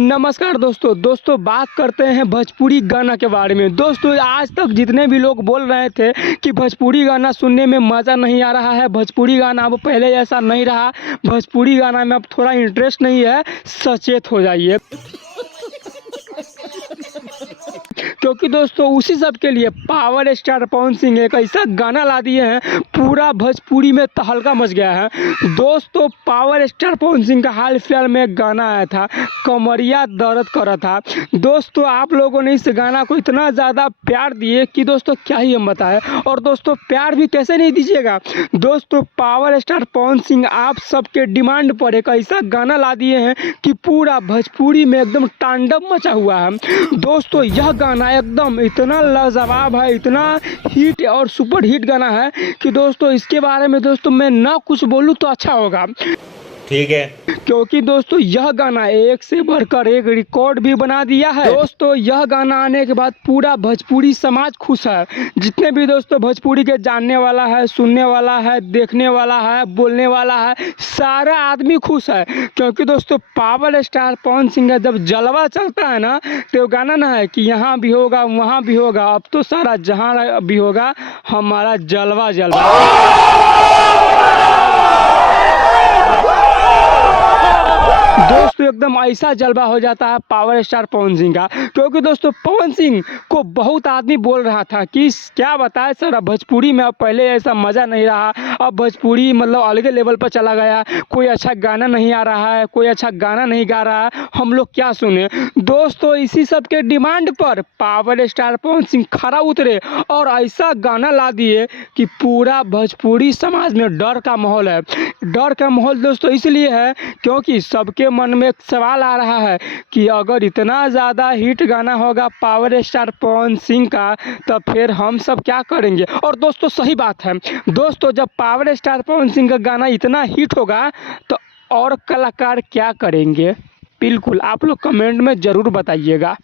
नमस्कार दोस्तों बात करते हैं भोजपुरी गाना के बारे में। दोस्तों आज तक जितने भी लोग बोल रहे थे कि भोजपुरी गाना सुनने में मज़ा नहीं आ रहा है, भोजपुरी गाना अब पहले जैसा नहीं रहा, भोजपुरी गाना में अब थोड़ा इंटरेस्ट नहीं है, सचेत हो जाइए। क्योंकि दोस्तों उसी सब के लिए पावर स्टार पवन सिंह एक ऐसा गाना ला दिए हैं, पूरा भोजपुरी में तहलका मच गया है। दोस्तों पावर स्टार पवन सिंह का हाल फिलहाल में एक गाना आया था, कमरिया दर्द कर रहा था। दोस्तों आप लोगों ने इस गाना को इतना ज़्यादा प्यार दिए कि दोस्तों क्या ही हम बताएं। और दोस्तों प्यार भी कैसे नहीं दीजिएगा, दोस्तों पावर स्टार पवन सिंह आप सबके डिमांड पर एक ऐसा गाना ला दिए हैं कि पूरा भोजपुरी में एकदम तांडव मचा हुआ है। दोस्तों यह गाना एकदम इतना लाजवाब है, इतना हिट और सुपर हिट गाना है कि दोस्तों इसके बारे में दोस्तों मैं ना कुछ बोलूँ तो अच्छा होगा। ठीक है, क्योंकि दोस्तों यह गाना एक से बढ़कर एक रिकॉर्ड भी बना दिया है। दोस्तों यह गाना आने के बाद पूरा भोजपुरी समाज खुश है। जितने भी दोस्तों भोजपुरी के जानने वाला है, सुनने वाला है, देखने वाला है, बोलने वाला है, सारा आदमी खुश है। क्योंकि दोस्तों पावर स्टार पवन सिंह का जब जलवा चलता है ना, तो गाना ना है कि यहाँ भी होगा वहाँ भी होगा, अब तो सारा जहाँ भी होगा हमारा जलवा दोस्तों एकदम ऐसा जलवा हो जाता है पावर स्टार पवन सिंह का। क्योंकि दोस्तों पवन सिंह को बहुत आदमी बोल रहा था कि क्या बताए सर, अब भोजपुरी में अब पहले ऐसा मज़ा नहीं रहा, अब भोजपुरी मतलब अलग लेवल पर चला गया, कोई अच्छा गाना नहीं आ रहा है, कोई अच्छा गाना नहीं गा रहा है, हम लोग क्या सुने। दोस्तों इसी सब के डिमांड पर पावर स्टार पवन सिंह खरा उतरे और ऐसा गाना ला दिए कि पूरा भोजपुरी समाज में डर का माहौल है। डर का माहौल दोस्तों इसलिए है क्योंकि सबके मन में एक सवाल आ रहा है कि अगर इतना ज़्यादा हिट गाना होगा पावर स्टार पवन सिंह का, तो फिर हम सब क्या करेंगे। और दोस्तों सही बात है, दोस्तों जब पावर स्टार पवन सिंह का गाना इतना हिट होगा तो और कलाकार क्या करेंगे, बिल्कुल आप लोग कमेंट में ज़रूर बताइएगा।